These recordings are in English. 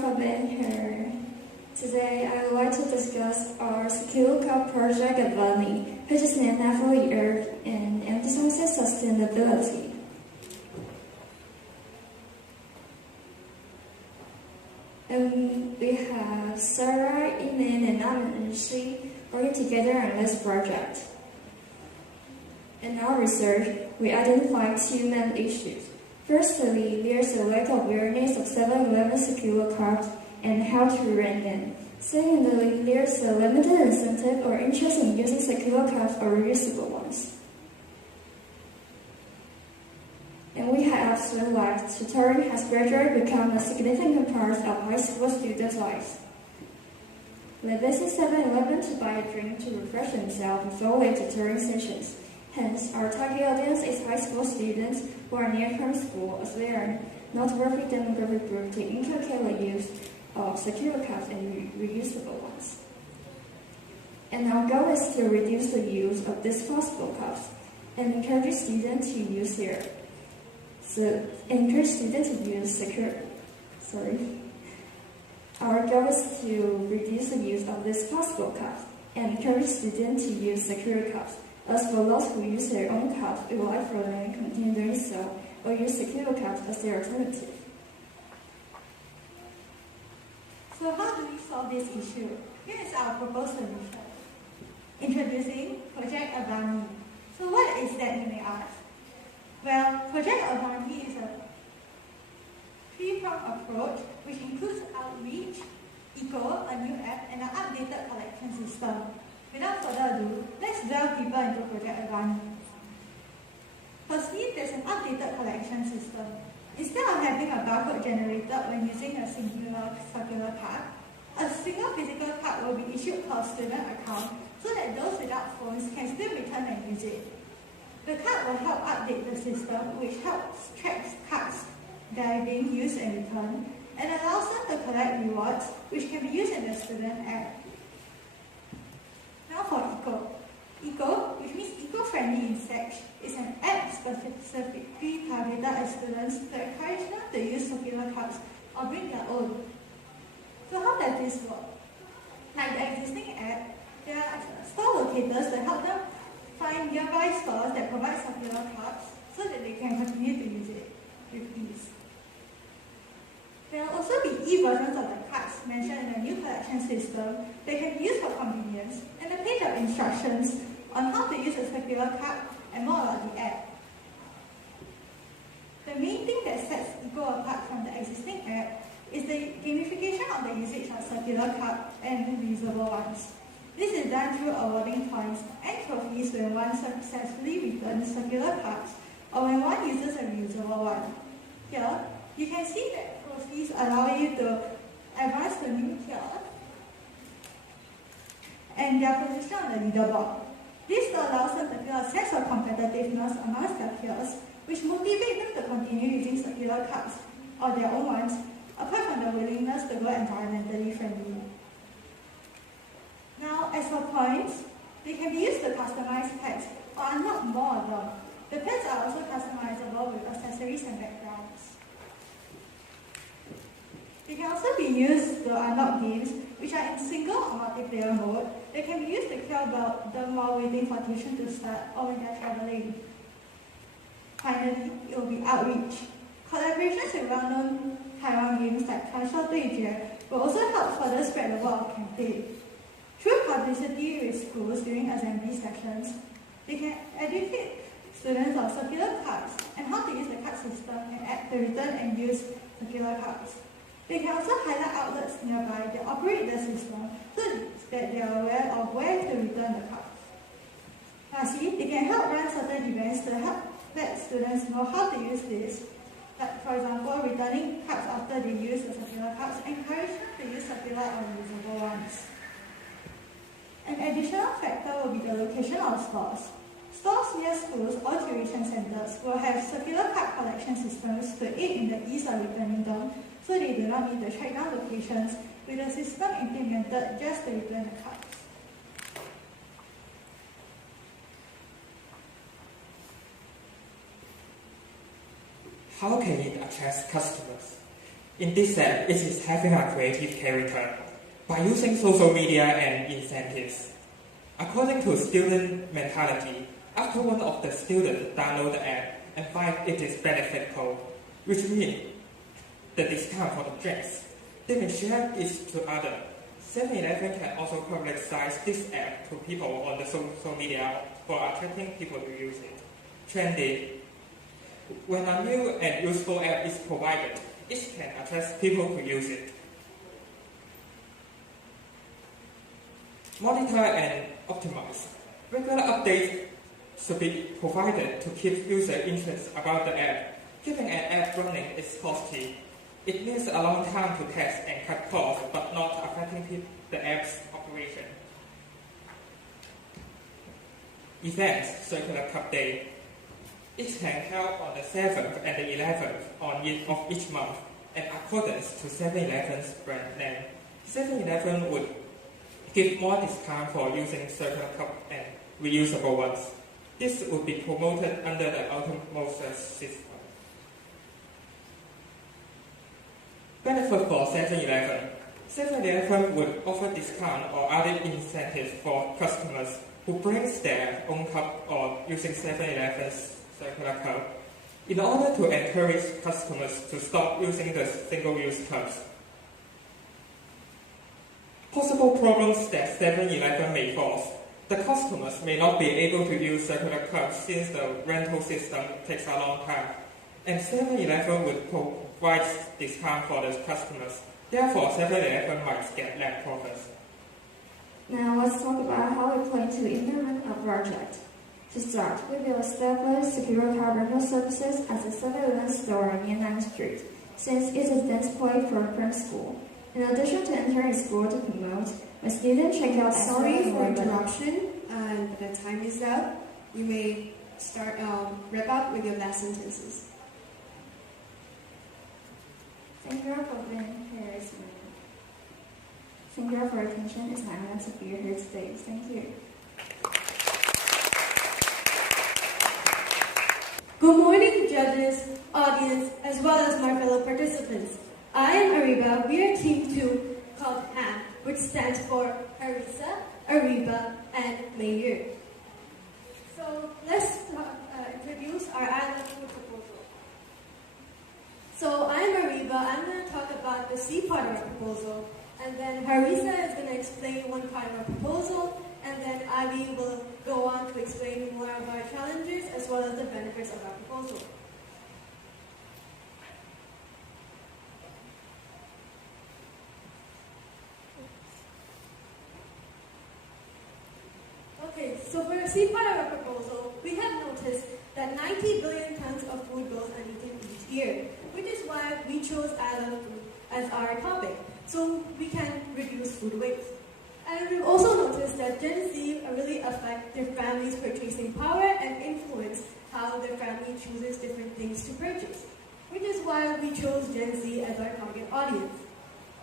for being here. Today, I would like to discuss our circular cup project at Avani, which is named after the Earth and emphasizes sustainability. And we have Sarah, Iman, and Anshi working together on this project. In our research, we identified two main issues. Firstly, there's a lack of awareness of 7-Eleven circular cups and how to run them. Secondly, there's a limited incentive or interest in using circular cups or reusable ones. And we have observed that tutoring has gradually become a significant part of high school students' lives. They visit 7-Eleven to buy a drink to refresh themselves before their tutoring sessions. Hence, our target audience is high school students who are near from school, as they are not worthy demographic group to inculcate the use of circular cups and reusable ones. And our goal is to reduce the use of disposable cups and encourage students to use Our goal is to reduce the use of disposable cups and encourage students to use circular cups. As for those who use their own cups, we would like for them to continue doing so or use circular cups as their alternative. So how do we solve this issue? Here is our proposed solution. Introducing Project Avani. So what is that, you may ask? Well, Project Avani is a three-pronged approach which includes outreach, eco, a new app, and an updated collection system. Without further ado, let's delve deeper into Project Avani. Firstly, there's an updated collection system. Instead of having a barcode generated when using a singular circular card, a single physical card will be issued per student account so that those without phones can still return and use it. The card will help update the system, which helps track cards that are being used and returned, and allows them to collect rewards, which can be used in the student app. Now for Eco. Eco, which means eco-friendly insect, is an app specifically targeted at students to encourage them to use circular cups or bring their own. So how does this work? Like the existing app, there are store locators that help them find nearby stores that provide circular cups so that they can continue to use it with ease. There will also be e-versions of the cards mentioned in the new collection system that can be used for convenience, and a page of instructions on how to use a circular card and more about the app. The main thing that sets Eco apart from the existing app is the gamification of the usage of circular cards and reusable ones. This is done through awarding points and trophies when one successfully returns circular cards or when one uses a reusable one. Here, you can see that trophies allow you to advance to new tiers and their position on the leaderboard. This allows them to feel a sense of competitiveness amongst their peers, which motivates them to continue using circular cups or their own ones, apart from the willingness to go environmentally friendly. Now, as for points, they can be used to customize packs or unlock more of them. The packs are also customizable with accessories and backgrounds. They can also be used to unlock games which are in single or multiplayer mode. They can be used to clear them while waiting for tuition to start or when they're traveling. Finally, it will be outreach. Collaborations with well-known Taiwan games like 传说对决 will also help further spread the word of campaign. Through publicity with schools during assembly sessions, they can educate students on circular cards and how to use the card system and app to return and use circular cards. They can also highlight outlets nearby that operate the system so that they are aware of where to return the cards. Lastly, they can help run certain events to help let students know how to use this. Like, for example, returning cards after they use the circular cards, encourage them to use circular or reusable ones. An additional factor will be the location of stores. Stores near schools or tuition centers will have circular card collection systems to aid in the ease of returning them, so they do not need to track down locations with the system implemented just to return the cards. How can it attract customers? In this app, it is having a creative character by using social media and incentives. According to student mentality, after one of the students download the app and find it is beneficial, which means the discount for the drinks, they may share it to others. 7-Eleven can also publicize this app to people on the social media for attracting people to use it. Trendy. When a new and useful app is provided, it can attract people to use it. Monitor and optimize. Regular updates should be provided to keep user interest about the app. Keeping an app running is costly. It needs a long time to test and cut costs, but not affecting the app's operation. Events, Circular Cup Day. It can held on the 7th and the 11th of each month, in accordance to 7-Eleven's brand name. 7-Eleven would give more discount for using Circular Cup and reusable ones. This would be promoted under the automotive system. Benefit for 7-Eleven. 7-Eleven would offer discount or other incentives for customers who brings their own cup or using 7-Eleven's circular cup, in order to encourage customers to stop using the single-use cups. Possible problems that 7-Eleven may cause. The customers may not be able to use circular cups since the rental system takes a long time, and 7-Eleven would provide discount for the customers. Therefore, 7-Eleven might get less profits. Now let's talk about how we plan to implement our project. To start, we will establish secure car rental services at the 7-Eleven store near 9th Street, since it is dense play for a prep school. In addition to entering school to promote, a student check out. Sorry for interruption, and the time is up. You may start wrap up with your last sentences. Thank you for being here. Thank you for your attention. It's my honor to be here today. Thank you. Good morning, judges, audience, as well as my fellow participants. I am Ariba. We are Team 2 called HAM, which stands for Harisa, Ariba, and Mayor. So let's introduce our iLoveFood proposal. So I'm Ariba. I'm going to talk about the C part of our proposal, and then Harisa is going to explain one part of our proposal, and then Avi will go on to explain more of our challenges as well as the benefits of our proposal. Okay, so for the C part of our proposal, we have noticed that 90 billion tons of food goes uneaten each year, which is why we chose iLoveFood as our topic, so we can reduce food waste. And we've also noticed that Gen Z really affect their family's purchasing power and influence how their family chooses different things to purchase, which is why we chose Gen Z as our target audience.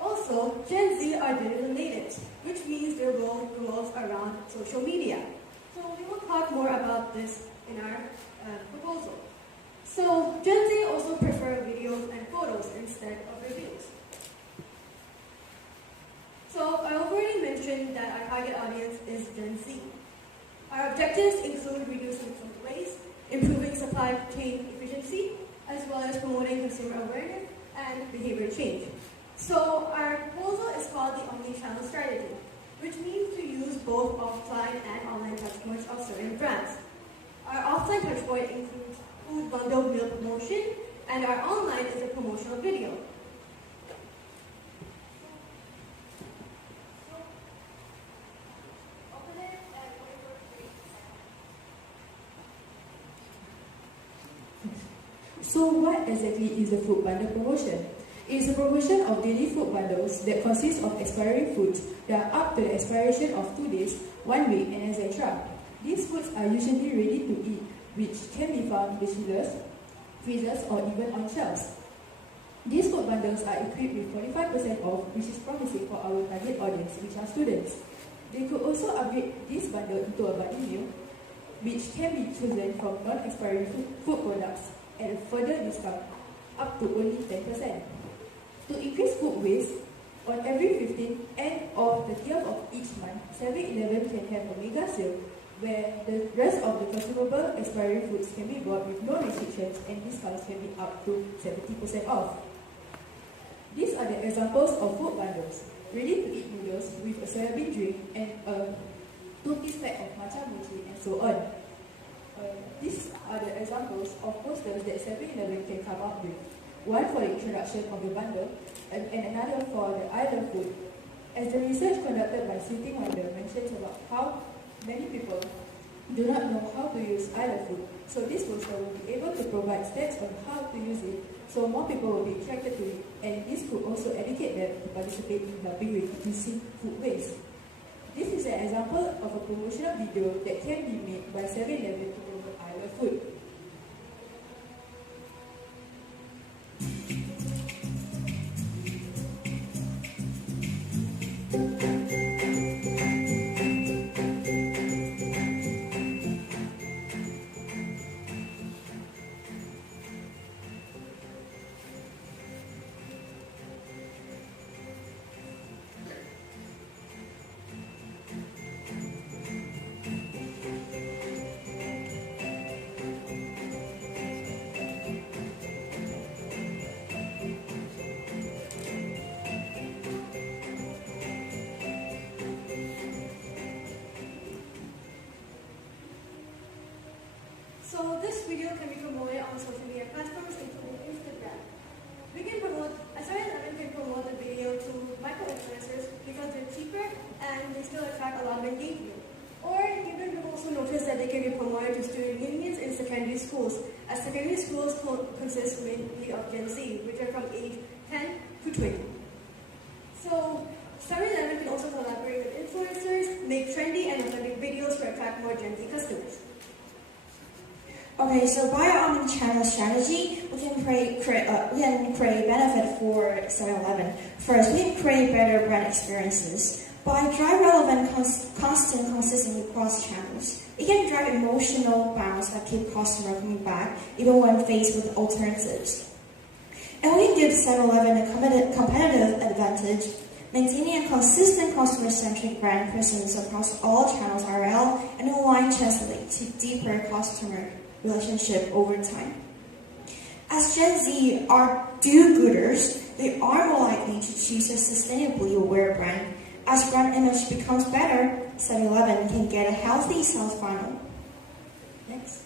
Also, Gen Z are digital natives, which means their world revolves around social media. So we will talk more about this in our proposal. So Gen Z also prefer videos and photos instead of reviews. So I already mentioned that our target audience is Gen Z. Our objectives include reducing food waste, improving supply chain efficiency, as well as promoting consumer awareness and behavior change. So our proposal is called the omni-channel strategy, which means to use both offline and online touchpoints of certain brands. Our offline touchpoint includes food bundle meal promotion, and our online is a promotional video. So what exactly is the food bundle promotion? It is a promotion of daily food bundles that consist of expiring foods that are up to the expiration of 2 days, 1 week, and etc. These foods are usually ready to eat, which can be found in chillers, freezers, or even on shelves. These food bundles are equipped with 45% off, which is promising for our target audience, which are students. They could also upgrade this bundle into a buddy meal, which can be chosen from non-expiring food products at a further discount, up to only 10%. To increase food waste, on every 15th and of the 10th of each month, 7-Eleven can have a mega sale where the rest of the consumable expiring foods can be bought with no restrictions and discounts can be up to 70% off. These are the examples of food bundles: ready-to-eat noodles with a soybean drink and a 2-piece pack of matcha mochi and so on. These are the examples of posters that 7-Eleven can come up with. One for the introduction of the bundle and another for the iLoveFood. As the research conducted by Sitting Wonder mentions about how many people do not know how to use iLoveFood, so this poster will be able to provide steps on how to use it, so more people will be attracted to it, and this could also educate them to participate in helping reducing food waste. This is an example of a promotional video that can be made by 7-Eleven to promote iLoveFood. So this video can be promoted on social media platforms including Instagram. We can promote, 7-Eleven can promote the video to micro-influencers because they're cheaper and they still attract a lot of engagement. Or even you also notice that they can be promoted to student unions in secondary schools, as secondary schools consist mainly of Gen Z, which are from age 10 to 20. So 7-Eleven can also collaborate with influencers, make trendy and authentic videos to attract more Gen Z customers. Okay, so by our omnichannel strategy, we can create benefit for 7-Eleven. First, we can create better brand experiences. By drive relevant, consistently across channels, it can drive emotional bounds that keep customers coming back, even when faced with alternatives. And we can give 7-Eleven a competitive advantage, maintaining a consistent customer-centric brand presence across all channels IRL and online translate to deeper customer relationship over time. As Gen Z are do-gooders, they are more likely to choose a sustainably aware brand. As brand image becomes better, 7-Eleven can get a healthy sales funnel. Next.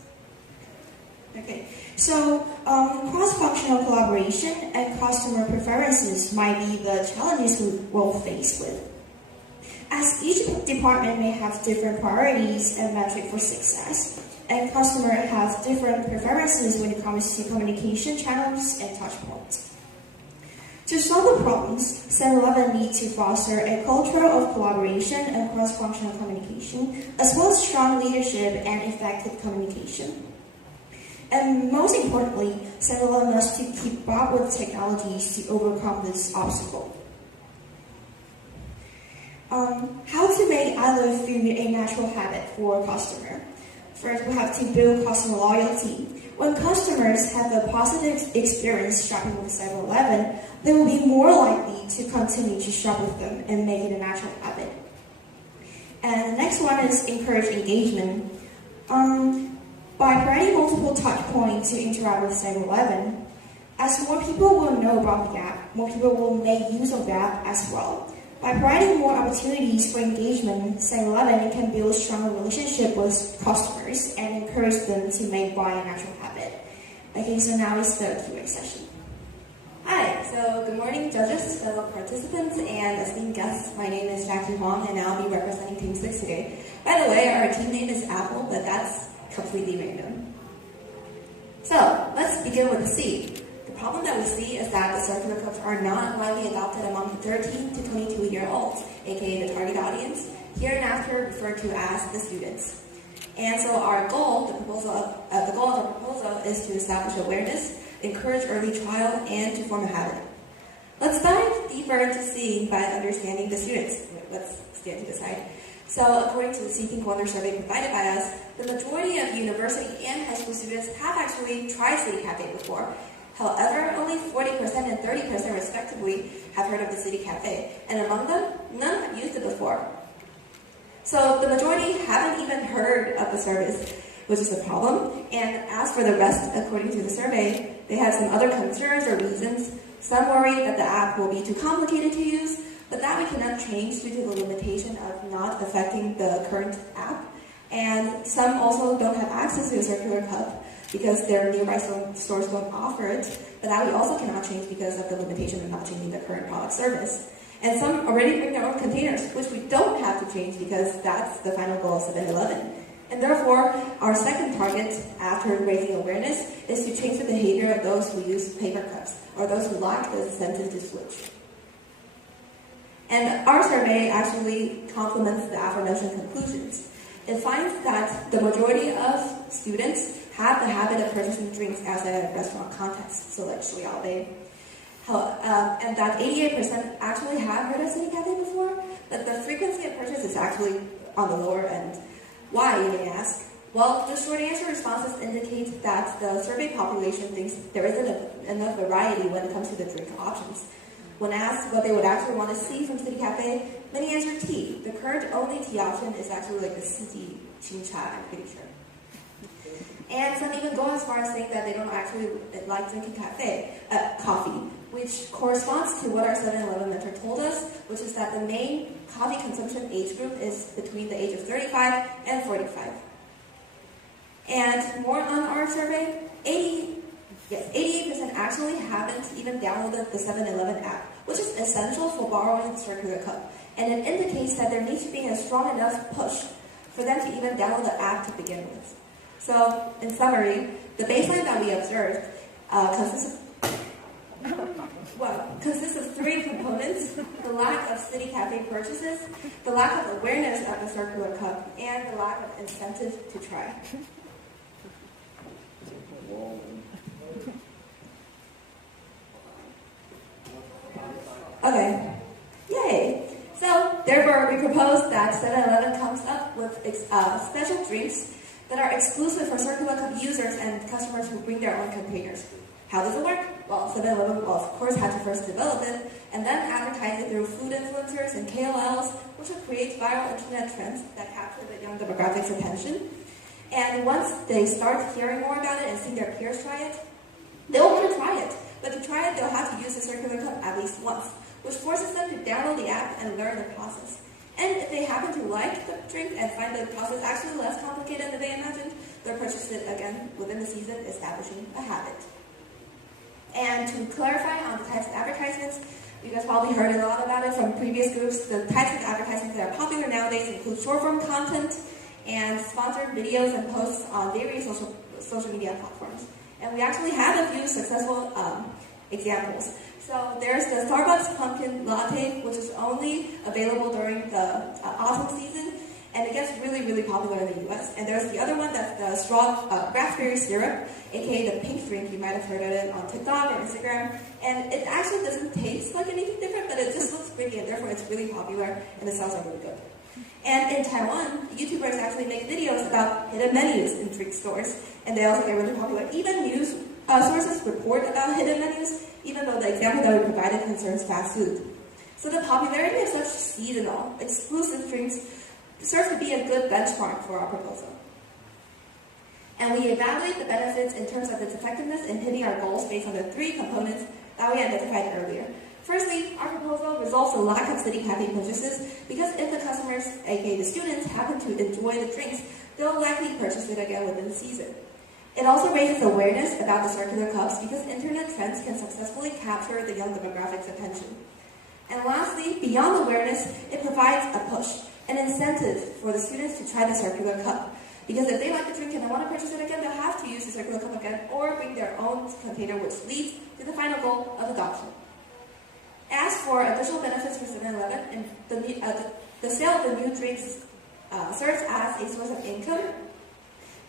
Okay, so cross-functional collaboration and customer preferences might be the challenges we will face with. As each department may have different priorities and metrics for success, and customers have different preferences when it comes to communication channels and touchpoints. To solve the problems, 7-Eleven needs to foster a culture of collaboration and cross-functional communication, as well as strong leadership and effective communication. And most importantly, 7-Eleven must keep up with technologies to overcome this obstacle. How to make iLoveFood a natural habit for a customer? First, we have to build customer loyalty. When customers have a positive experience shopping with 7-Eleven, they will be more likely to continue to shop with them and make it a natural habit. And the next one is encourage engagement. By providing multiple touch points to interact with 7-Eleven, as more people will know about the app, more people will make use of the app as well. By providing more opportunities for engagement, 7-Eleven can build stronger relationship with customers and encourage them to make buying a natural habit. Okay, so now it's the Q&A session. Hi, so good morning judges, fellow participants, and esteemed guests. My name is Jackie Huang, and I'll be representing Team 6 today. By the way, our team name is Apple, but that's completely random. So, let's begin with the C. The problem that we see is that the circular cups are not widely adopted among 13 to 22-year-olds, aka the target audience, hereinafter referred to as the students. And so our goal, the goal of our proposal is to establish awareness, encourage early trial, and to form a habit. Let's dive deeper into C by understanding the students. Let's stand to the side. So according to the Seeking Wonder survey provided by us, the majority of university and high school students have actually tried Sleep Cafe before. However, only 40% and 30% respectively have heard of the City Cafe, and among them, none have used it before. So the majority haven't even heard of the service, which is a problem. And as for the rest, according to the survey, they have some other concerns or reasons. Some worry that the app will be too complicated to use, but that we cannot change due to the limitation of not affecting the current app. And some also don't have access to a circular cup because their nearby stores don't offer it, but that we also cannot change because of the limitation of not changing the current product service. And some already bring their own containers, which we don't have to change because that's the final goal of 7-Eleven. And therefore, our second target after raising awareness is to change the behavior of those who use paper cups or those who lack the incentive to switch. And our survey actually complements the aforementioned conclusions. It finds that the majority of students have the habit of purchasing drinks outside of a restaurant context, so like shui ao bei. And that 88% actually have heard of City Cafe before, but the frequency of purchase is actually on the lower end. Why, you may ask? Well, the short answer responses indicate that the survey population thinks there isn't enough variety when it comes to the drink options. When asked what they would actually want to see from City Cafe, many answer tea. The current only tea option is actually like the City Qingcha, I'm pretty sure. And some even go as far as saying that they don't actually like drinking coffee, which corresponds to what our 7-Eleven mentor told us, which is that the main coffee consumption age group is between the age of 35 and 45. And more on our survey, 88% actually haven't even downloaded the 7-Eleven app, which is essential for borrowing the circular cup. And it indicates that there needs to be a strong enough push for them to even download the app to begin with. So, in summary, the baseline that we observed consists of three components: the lack of City Cafe purchases, the lack of awareness of the circular cup, and the lack of incentive to try. Okay, yay! So, therefore, we propose that 7-Eleven comes up with special drinks that are exclusive for circular cup users and customers who bring their own containers. How does it work? Well, 7-Eleven will of course have to first develop it and then advertise it through food influencers and KOLs, which will create viral internet trends that capture the young demographics' attention. And once they start hearing more about it and see their peers try it, they'll want to try it. But to try it, they'll have to use the circular cup at least once, which forces them to download the app and learn the process. And if they happen to like the drink and find the process actually less complicated than they imagined, they'll purchase it again within the season, establishing a habit. And to clarify on the types of advertisements, you guys probably heard a lot about it from previous groups. The types of advertisements that are popular nowadays include short-form content and sponsored videos and posts on various social media platforms. And we actually have a few successful examples. So there's the Starbucks pumpkin latte, which is only available during the autumn season, and it gets really, really popular in the US. And there's the other one that's the straw raspberry syrup, aka the pink drink. You might have heard of it on TikTok or Instagram. And it actually doesn't taste like anything different, but it just looks pretty, and therefore it's really popular, and the sales are really good. And in Taiwan, YouTubers actually make videos about hidden menus in drink stores, and they also get really popular. Even news sources report about hidden menus, even though the example that we provided concerns fast food. So the popularity of such seasonal, exclusive drinks serves to be a good benchmark for our proposal. And we evaluate the benefits in terms of its effectiveness in hitting our goals based on the three components that we identified earlier. Firstly, our proposal resolves the lack of City Cafe purchases because if the customers, aka the students, happen to enjoy the drinks, they'll likely purchase it again within the season. It also raises awareness about the circular cups because internet trends can successfully capture the young demographics' attention. And lastly, beyond awareness, it provides a push, an incentive for the students to try the circular cup. Because if they like the drink and they want to purchase it again, they'll have to use the circular cup again or bring their own container, which leads to the final goal of adoption. As for additional benefits for 7-Eleven, the sale of the new drinks serves as a source of income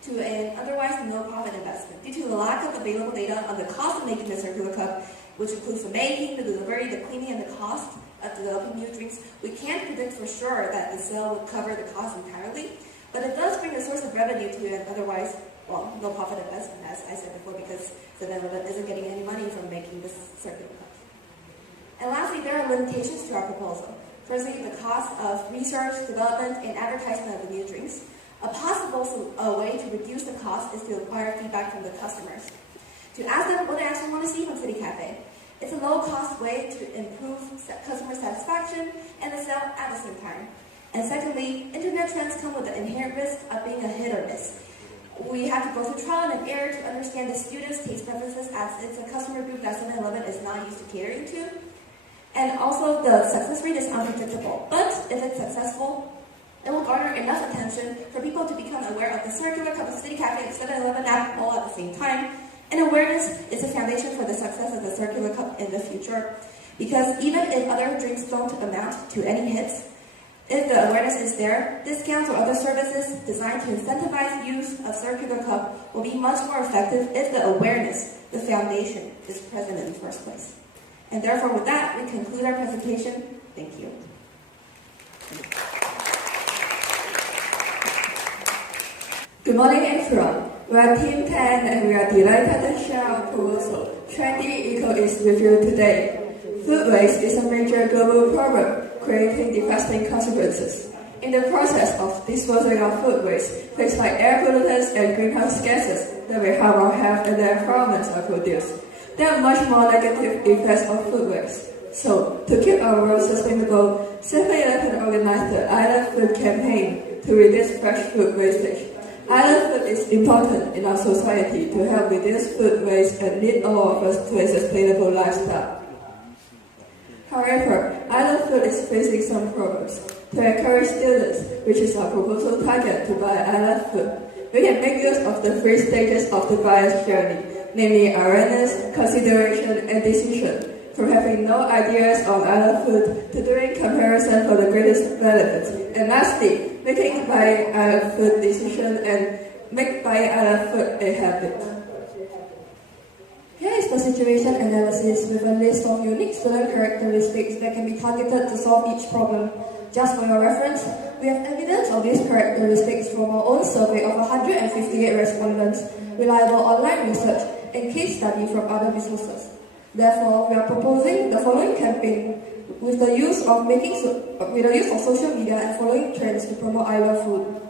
to an otherwise no-profit investment. Due to the lack of available data on the cost of making the circular cup, which includes the making, the delivery, the cleaning, and the cost of developing new drinks, we can't predict for sure that the sale would cover the cost entirely, but it does bring a source of revenue to an otherwise well, no profit investment, as I said before, because 7-Eleven isn't getting any money from making this circular cup. And lastly, there are limitations to our proposal. Firstly, the cost of research, development, and advertisement of the new drinks. A possible way to reduce the cost is to acquire feedback from the customers, to ask them what they actually want to see from City Cafe. It's a low-cost way to improve customer satisfaction and to sell at the same time. And secondly, internet trends come with the inherent risk of being a hit or miss. We have to go through trial and error to understand the students' taste preferences, as it's a customer group that 7-Eleven is not used to catering to. And also, the success rate is unpredictable. But if it's successful, it will garner enough attention for people to become aware of the circular cup of City Cafe and 7-Eleven app all at the same time. And awareness is the foundation for the success of the circular cup in the future. Because even if other drinks don't amount to any hits, if the awareness is there, discounts or other services designed to incentivize use of circular cup will be much more effective if the awareness, the foundation, is present in the first place. And therefore, with that, we conclude our presentation. Thank you. Good morning, everyone. We are Team 10 and we are delighted to share our proposal, Trendy Eco is with you today. Food waste is a major global problem, creating devastating consequences. In the process of disposing of food waste, things like air pollutants and greenhouse gases that may harm our health and the environment are produced. There are much more negative effects of food waste. So, to keep our world sustainable, 7-Eleven organized the iLoveFood campaign to reduce fresh food wastage. iLoveFood is important in our society to help reduce food waste and lead all of us to a sustainable lifestyle. However, iLoveFood is facing some problems. To encourage students, which is our proposal target to buy iLoveFood, we can make use of the 3 stages of the buyer's journey, namely awareness, consideration, and decision, from having no ideas on iLoveFood to doing comparison for the greatest benefits, and lastly, making buying iLoveFood decision and make buying iLoveFood a habit. Here is the situation analysis with a list of unique student characteristics that can be targeted to solve each problem. Just for your reference, we have evidence of these characteristics from our own survey of 158 respondents, reliable online research, and case study from other businesses. Therefore, we are proposing the following campaign with the use of social media and following trends to promote iLoveFood.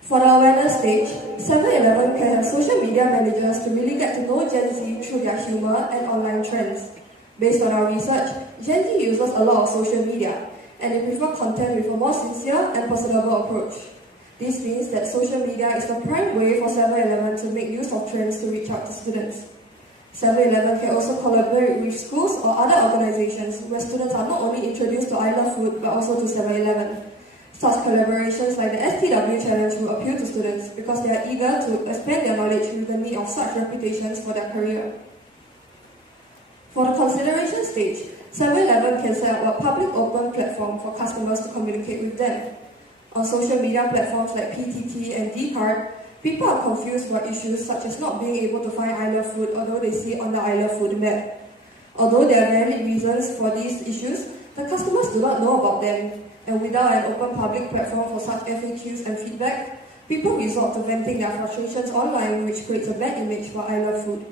For the awareness stage, 7-Eleven can have social media managers to really get to know Gen Z through their humor and online trends. Based on our research, Gen Z uses a lot of social media, and they prefer content with a more sincere and personable approach. This means that social media is the prime way for 7-Eleven to make use of trends to reach out to students. 7-Eleven can also collaborate with schools or other organizations where students are not only introduced to iLoveFood but also to 7-Eleven. Such collaborations like the STW Challenge will appeal to students because they are eager to expand their knowledge with the need of such reputations for their career. For the consideration stage, 7-Eleven can set up a public open platform for customers to communicate with them. On social media platforms like PTT and Dcard, people are confused about issues such as not being able to find iLoveFood although they see it on the iLoveFood map. Although there are valid reasons for these issues, the customers do not know about them, and without an open public platform for such FAQs and feedback, people resort to venting their frustrations online, which creates a bad image for iLoveFood.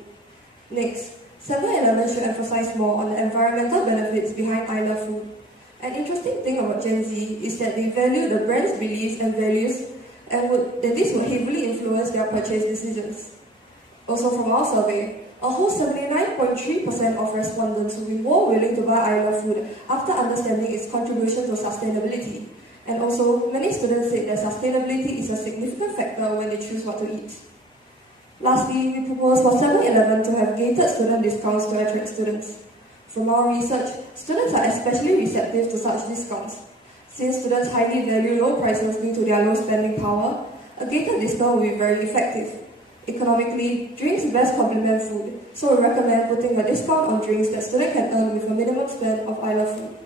Next, 7-Eleven should emphasize more on the environmental benefits behind iLoveFood. An interesting thing about Gen Z is that they value the brand's beliefs and values, and this would heavily influence their purchase decisions. Also from our survey, a whole 79.3% of respondents will be more willing to buy iLoveFood after understanding its contribution to sustainability. And also, many students say that sustainability is a significant factor when they choose what to eat. Lastly, we propose for 7-Eleven to have gated student discounts to attract students. From our research, students are especially receptive to such discounts. Since students highly value low prices due to their low spending power, a gated discount will be very effective. Economically, drinks best complement food, so we recommend putting a discount on drinks that students can earn with a minimum spend of iLoveFood.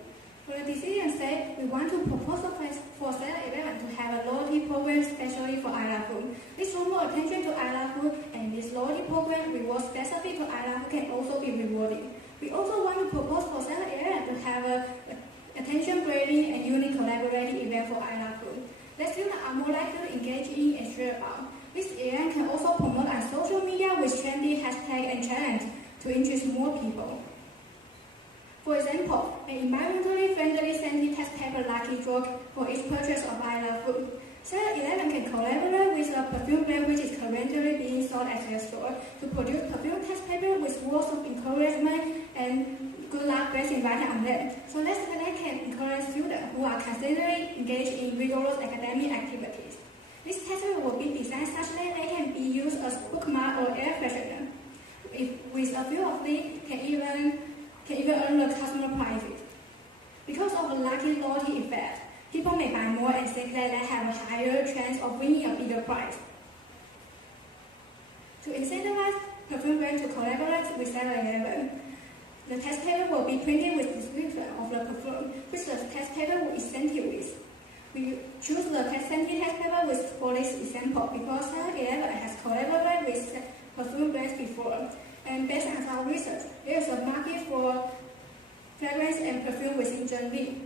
For the decision stage, we want to propose for 7-Eleven to have a loyalty program especially for iLoveFood. This will more attention to iLoveFood, and this loyalty program reward specific to iLoveFood can also be rewarding. We also want to propose for 7-Eleven to have a attention grading and unique collaborating event for iLoveFood. That students are more likely to engage in and share about. This event can also promote on social media with trendy hashtag and challenge to interest more people. For example, an environmentally friendly scented test paper lucky draw for each purchase of iLoveFood. 7-Eleven can collaborate with a perfume brand which is currently being sold at their store to produce perfume test paper with words of encouragement and good luck based invited on them. So let's connect can encourage students who are constantly engaged in rigorous academic activities. This test paper will be designed such that they can be used as bookmark or air freshener. With a few of them, can even earn the customer prizes. Because of the lucky loyalty effect, people may buy more and think that they have a higher chance of winning a bigger prize. To incentivize perfume brands to collaborate with 7-Eleven, the test paper will be printed with description of the perfume, which the test paper will is scented with. We choose the scented test paper for this example because 7-Eleven has collaborated with perfume brands before. And based on our research, there is a market for fragrance and perfume within Trendy.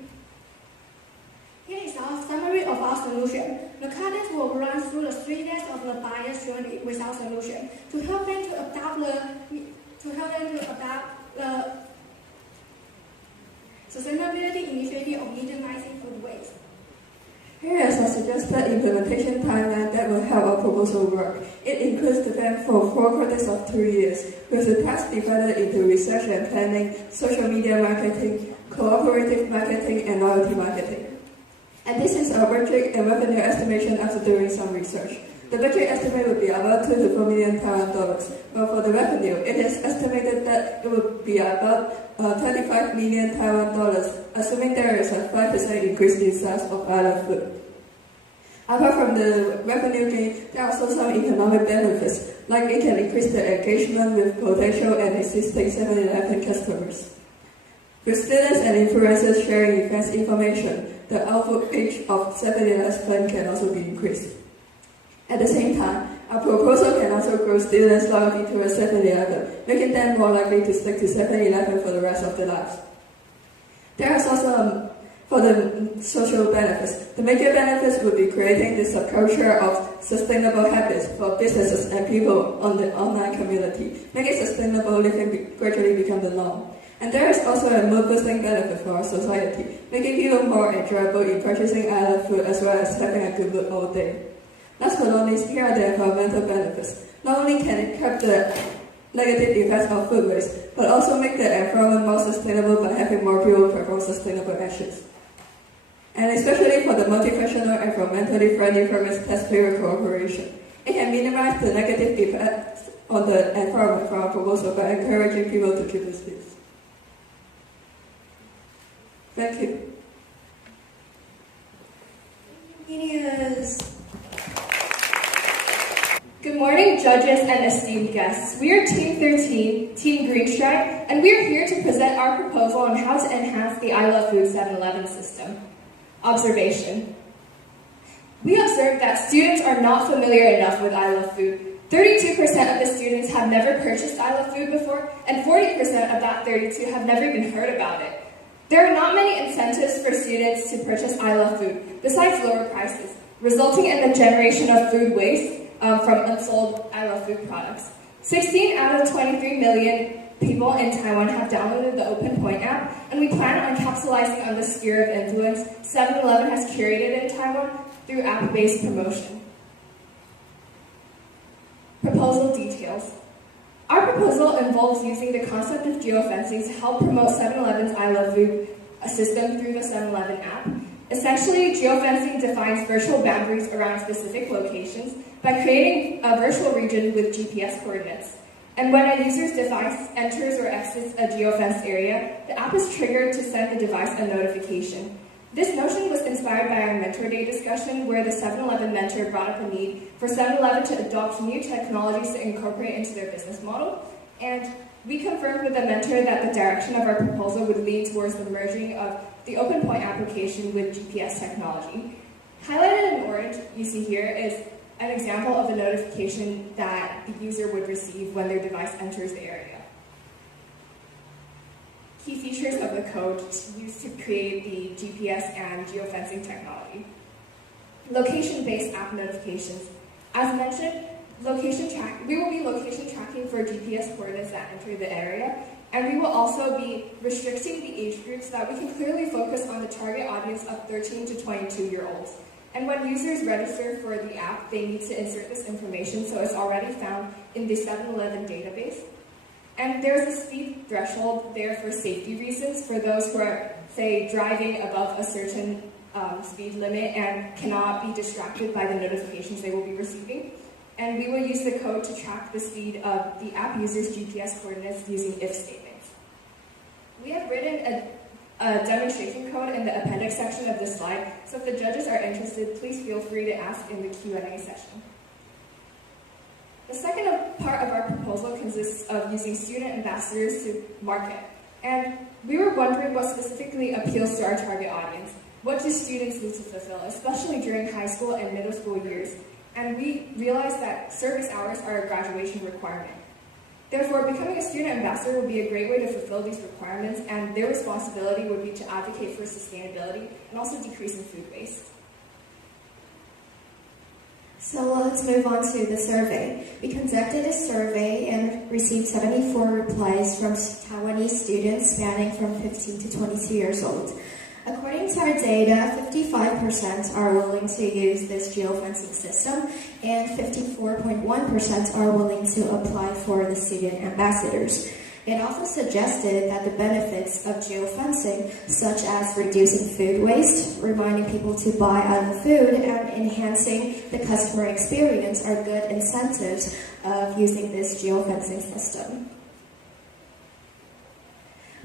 Here is our summary of our solution. The contents will run through the 3 days of the buyer's journey with our solution to help them to adopt the sustainability initiative of minimizing food waste. Here is a suggested implementation timeline that will help our proposal work. It includes the plan for 4 quarters of 2 years, with the tasks divided into research and planning, social media marketing, cooperative marketing, and loyalty marketing. And this is our budget and revenue estimation after doing some research. The budget estimate would be about 2 to 4 million Taiwan dollars, but for the revenue, it is estimated that it would be about 25 million Taiwan dollars, assuming there is a 5% increase in sales of iLoveFood. Apart from the revenue gain, there are also some economic benefits, like it can increase the engagement with potential and existing 7-Eleven customers. With students and influencers sharing events information, the outreach of 7-Eleven's plan can also be increased. At the same time, our proposal can also grow students' loyalty towards 7-Eleven, making them more likely to stick to 7-Eleven for the rest of their lives. There is also for the social benefits. The major benefits would be creating the subculture of sustainable habits for businesses and people on the online community, making sustainable living gradually become the norm. And there is also a mood-boosting benefit for our society, making people more enjoyable in purchasing iLoveFood as well as having a good mood all day. Last but not least, here are the environmental benefits. Not only can it curb the negative effects of food waste, but also make the environment more sustainable by having more people perform sustainable actions. And especially for the multifunctional environmentally friendly fragrance test paper cooperation, it can minimize the negative effects on the environment from our proposal by encouraging people to keep this list. Thank you. Good morning, judges and esteemed guests. We are Team 13, Team GreenStride, and we are here to present our proposal on how to enhance the iLoveFood 7-Eleven system. Observation. We observed that students are not familiar enough with iLoveFood. 32% of the students have never purchased iLoveFood before, and 40% of that 32 have never even heard about it. There are not many incentives for students to purchase iLoveFood, besides lower prices, resulting in the generation of food waste from unsold iLoveFood products. 16 out of 23 million people in Taiwan have downloaded the OpenPoint app, and we plan on capitalizing on the sphere of influence 7-Eleven has curated in Taiwan through app-based promotion. Proposal details. Our proposal involves using the concept of geofencing to help promote 7-Eleven's iLoveFood system through the 7-Eleven app. Essentially, geofencing defines virtual boundaries around specific locations by creating a virtual region with GPS coordinates. And when a user's device enters or exits a geofenced area, the app is triggered to send the device a notification. This notion was inspired by our Mentor Day discussion, where the 7-Eleven mentor brought up a need for 7-Eleven to adopt new technologies to incorporate into their business model. And we confirmed with the mentor that the direction of our proposal would lead towards the merging of the OpenPoint application with GPS technology. Highlighted in orange, you see here, is an example of a notification that the user would receive when their device enters the area. Key features of the code used to create the GPS and geofencing technology. Location-based app notifications. As mentioned, we will be location tracking for GPS coordinates that enter the area, and we will also be restricting the age groups so that we can clearly focus on the target audience of 13 to 22-year-olds. And when users register for the app, they need to insert this information so it's already found in the 7-Eleven database. And there's a speed threshold there for safety reasons for those who are, say, driving above a certain speed limit and cannot be distracted by the notifications they will be receiving. And we will use the code to track the speed of the app users' GPS coordinates using if statements. We have written a demonstration code in the appendix section of this slide, so if the judges are interested, please feel free to ask in the Q&A session. The second part of our proposal consists of using student ambassadors to market. And we were wondering what specifically appeals to our target audience. What do students need to fulfill, especially during high school and middle school years? And we realized that service hours are a graduation requirement. Therefore, becoming a student ambassador would be a great way to fulfill these requirements, and their responsibility would be to advocate for sustainability and also decreasing food waste. So let's move on to the survey. We conducted a survey and received 74 replies from Taiwanese students spanning from 15 to 22 years old. According to our data, 55% are willing to use this geofencing system, and 54.1% are willing to apply for the student ambassadors. It also suggested that the benefits of geofencing, such as reducing food waste, reminding people to buy iLoveFood, and enhancing the customer experience are good incentives of using this geofencing system.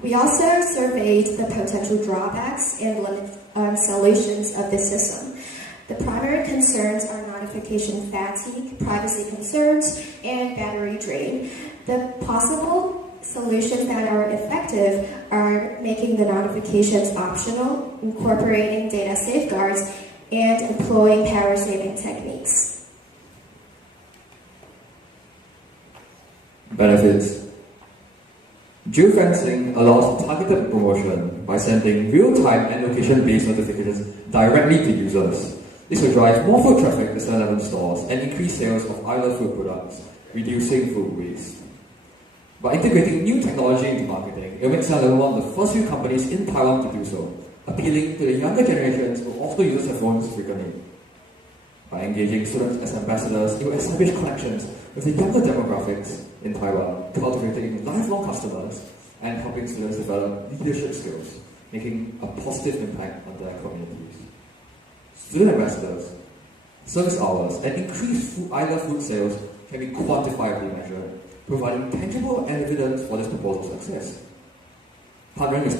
We also surveyed the potential drawbacks and solutions of this system. The primary concerns are notification fatigue, privacy concerns, and battery drain. The possible solutions that are effective are making the notifications optional, incorporating data safeguards, and employing power-saving techniques. Benefits. Geofencing allows targeted promotion by sending real-time and location-based notifications directly to users. This will drive more foot traffic to 7-Eleven stores and increase sales of iLoveFood products, reducing food waste. By integrating new technology into marketing, it will make 7-Eleven one of the first few companies in Taiwan to do so, appealing to the younger generations who also use their phones frequently. By engaging students as ambassadors, it will establish connections with the younger demographics in Taiwan, cultivating lifelong customers and helping students develop leadership skills, making a positive impact on their communities. Student ambassadors, service hours, and increased iLoveFood sales can be quantifiably measured, providing tangible evidence for this proposal's success. Partnering with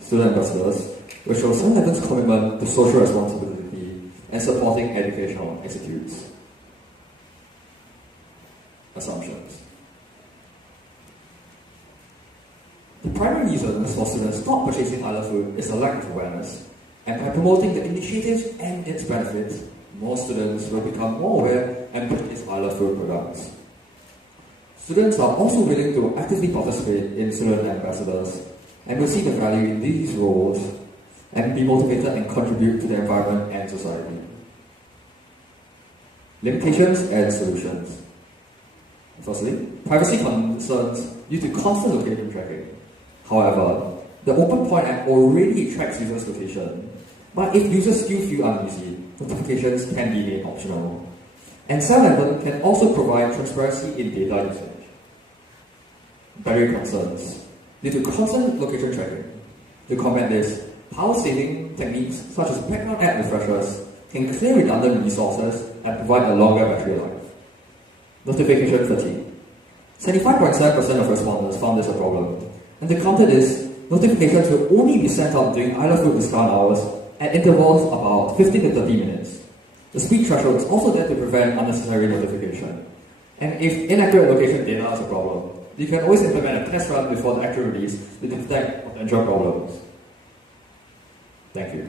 student ambassadors will show 7-Eleven's commitment to social responsibility and supporting educational institutes. Assumptions. The primary reason for students not purchasing iLoveFood is a lack of awareness, and by promoting the initiatives and its benefits, more students will become more aware and purchase iLoveFood products. Students are also willing to actively participate in student ambassadors and will see the value in these roles and be motivated and contribute to the environment and society. Limitations and solutions. Firstly, privacy concerns due to constant location tracking. However, the Open Point app already tracks users' location, but if users still feel uneasy, notifications can be made optional. And 7-Eleven can also provide transparency in data usage. Battery concerns due to constant location tracking. To combat this, power-saving techniques such as background app refreshers can clear redundant resources and provide a longer battery life. Notification fatigue. 75.7% of respondents found this a problem, and to counter this, notifications will only be sent out during iLoveFood discount hours at intervals about 15 to 30 minutes. The speed threshold is also there to prevent unnecessary notification. And if inaccurate location data is a problem, you can always implement a test run before the actual release to detect potential problems. Thank you.